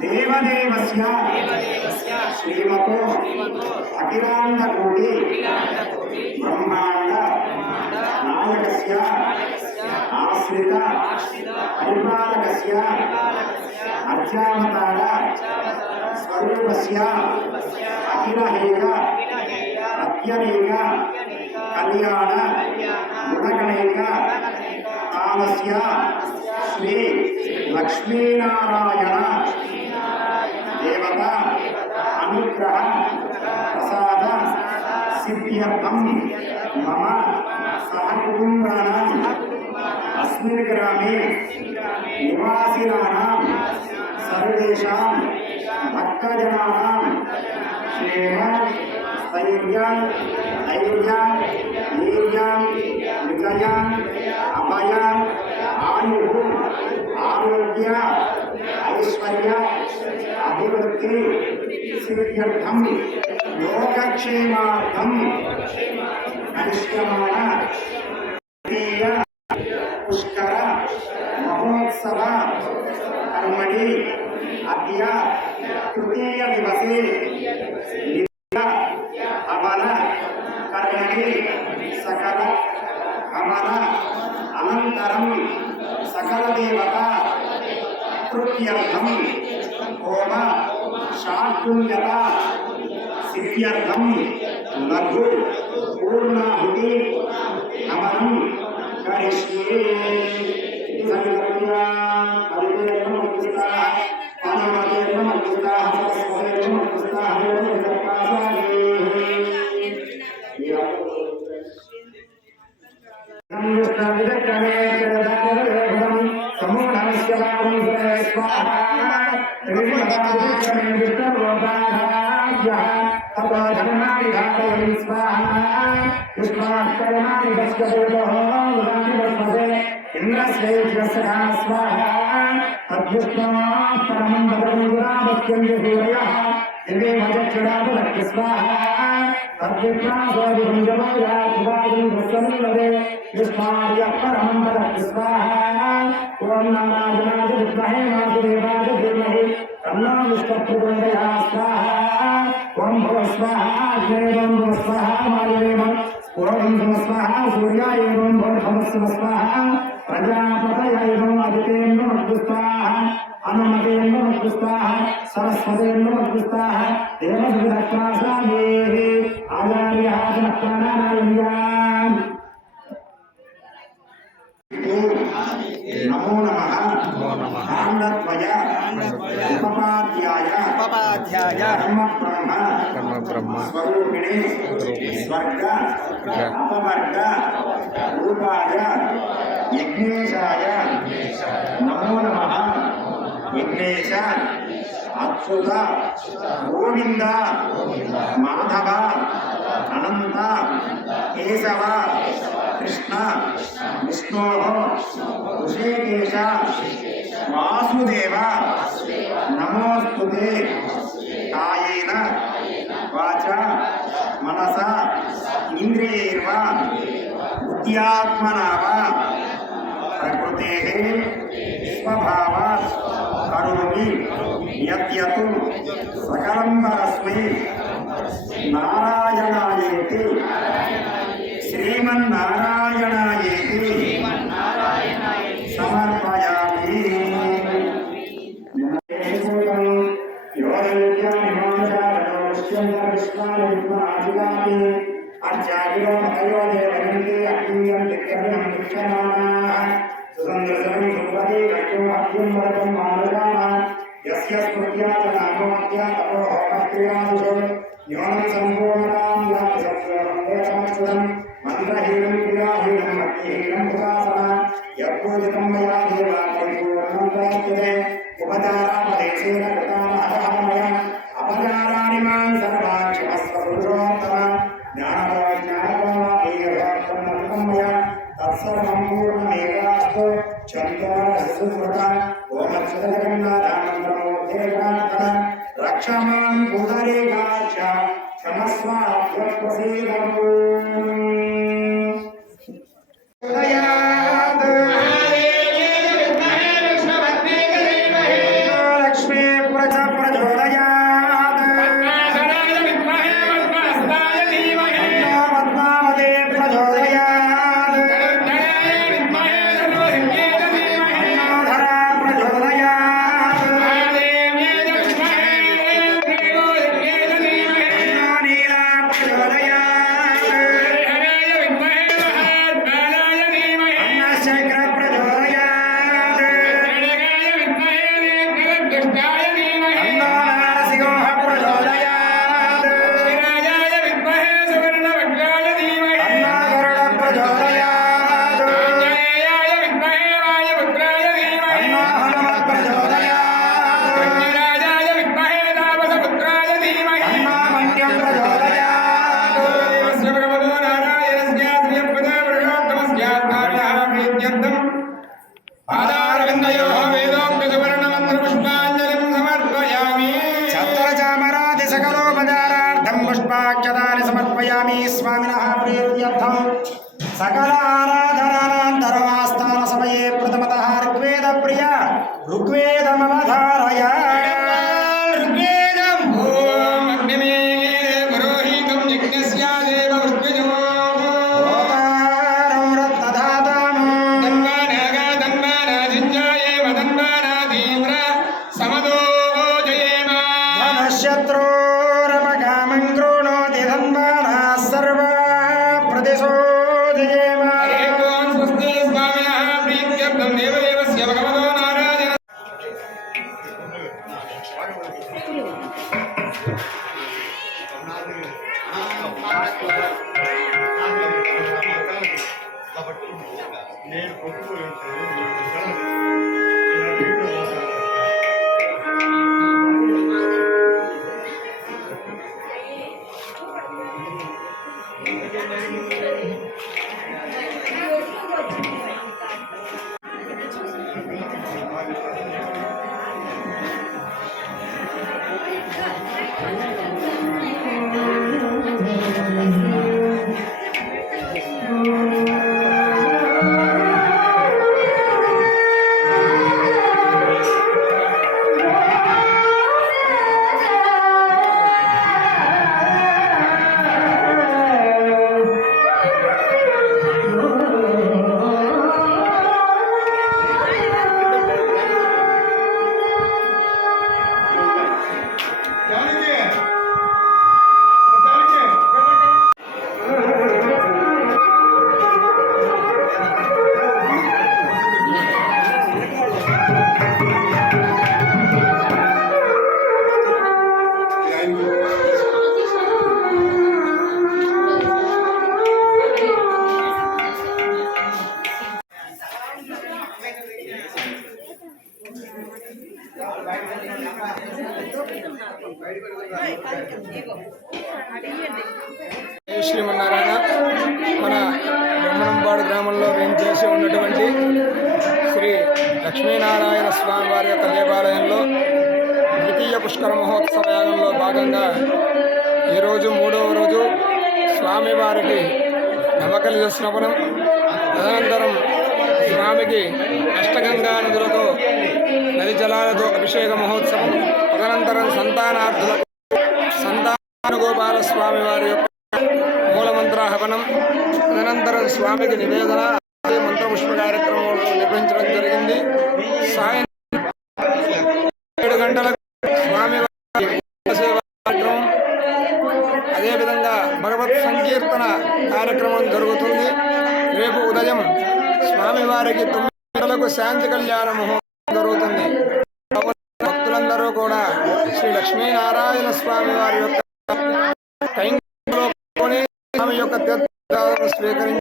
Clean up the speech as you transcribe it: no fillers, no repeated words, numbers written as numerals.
देवदेवस्य श्रीमतो अखिलाण्डकोटि ब्रह्माण्ड नायकस्य आश्रित परिपालकस्य अर्चावतार स्वरूपस्य अखिलहेय अत्यनेक कल्याण गुणगणैक कालस्य श्री लक्ष्मीनारायण देवता अनुग्रह प्रसाद सिद्ध्यर्थम मम सहकुटुम्बानां अस्मिन् ग्रामे निवासिनानां सर्वेषां भक्तजनानां क्षेम स्थैर्य धैर्य वीर्य विजय अभय आयुः आरोग्य ऐश्वर्य अभिवृद्धि सिद्ध्यर्थम लोकक्षेमार्थम करिष्यमाण पुष्कर महोत्सव कर्मणि अद्य तृतीय दिवसे हवन कर्मणि सकल हवन अनन्तरं सकल देवता तृतीयर्थं होम शाकुल्यता सिद्ध्यर्थं लघु पूर्णाहुति हवनं करिष्ये नमो नमः उपाध्याय ब्रह्म स्वरूपिणे स्वर्ग अपवर्ग रूपाय यज्ञेशाय नमो नमः यज्ञेश अच्युत गोविंद माधव अनंत केशव कृष्ण विष्णु ऋषिकेश वासुदेव नमोस्तुते कायेन वाचा मनसा इंद्रियैर्वा बुद्ध्यात्मना वा प्रकृतेः स्वभावात् करोमि यद्यत् सकलं परस्मै नारायणायेति श्रीमन्नारायणायेति समर्पयामि। रक्षामां पुनरेगाच क्षमस्वाभ्यप्रसीदतु दयाद ప్రచోదయాత్ పద్మాసనాయ విద్మహే పద్మహస్తాయ ధీమహి పద్మావతే ప్రచోదయాత్ ధనుర్ధరాయ విద్మహే ధనుర్విద్యేన ధీమహి ధరా ప్రచోదయాత్ మహాదేవ్యే విద్మహే ధనుర్విద్యేన ధీమహి నీలా ప్రచోదయాత్ హరాయ విద్మహే మహాత్మానాయ ధీమహి శంకర ప్రచోదయాత్ గణగాయ విద్మహే దీర్ఘదుష్టాయ ధీమహి నరసింహ ప్రచోదయాత్ శ్రీరాజాయ విద్మహే సువర్ణవజ్రాయ ధీమహి గరుడ ప్రచోదయాత్ ఆంజనేయాయ విద్మహే వాయుపుత్రాయ ధీమహి హనుమ ప్రచోదయాత్ రాజాయ విద్మహే తాపసపుత్రాయ ధీమహి మన్యం ప్రచోదయాత్ దేవస్య భగవతో నారాయణస్య శ్రీయపద పురుషోత్తమస్యాత్మానః ప్రీత్యర్థం పాదారవిందయోః వేదోక్త సువర్ణమంత్రపుష్పాంజలిం సమర్పయామి చతురచామరాది సకలోపచారార్థం పుష్పాక్షతాని సమర్పయామి స్వామినః ప్రీత్యర్థం సకల ఆరాధనానంతరమాస్థాన సమయే ప్రథమతః ఋగ్వేద ప్రియ ఋగ్వేదమవధారయ ఋగ్వేదం ఓం అగ్నిమేఘే పురోహితం యజ్ఞస్య దేవ వృత్విజో ఓంకారం రత్నధాతాను తన్వానాగా తన్వానాజింజాయేమ తన్వానాధీమ్ర సమదో జయేమ ధనశత్రోరపకామం కృణోతి ధన్వానः సర్వా ప్రతిశోధయేమ హరి ఓం స్వస్తి స్వామినః ప్రీత్యర్థం దేవదేవస్య భగవతో నారాయణ జై శ్రీమన్నారాయణ. మన బ్రహ్మనంపాడు గ్రామంలో వేంచేసి ఉన్నటువంటి శ్రీ లక్ష్మీనారాయణ స్వామి వారి యొక్క దేవాలయంలో ద్వితీయ పుష్కర మహోత్సవ యాగంలో భాగంగా ఈరోజు మూడవ రోజు స్వామివారికి నవకలి స్నపనం, తదనంతరం స్వామికి అష్టగంగా నదులతో నది జలాలతో అభిషేక మహోత్సవం, తదనంతరం సంతానార్థులకు సంతానగోపాల స్వామి వారి యొక్క మూలమంత్ర హవనం, తదనంతరం స్వామికి నివేదన మంత్రపుష్ప కార్యక్రమం నిర్వహించడం జరిగింది. సాయంత్రం 7 గంటలకు స్వామివారి సేవా కార్యక్రమం, అదేవిధంగా భగవత్ సంకీర్తన కార్యక్రమం జరుగుతుంది. రేపు ఉదయం స్వామివారికి 9 గంటలకు శాంతి కళ్యాణ మహోత్సవం జరుగుతుంది. భక్తులందరూ కూడా శ్రీ లక్ష్మీనారాయణ స్వామి వారి యొక్క కైంకర్యంలో పాల్గొని స్వామి యొక్క తీర్థాలను స్వీకరించి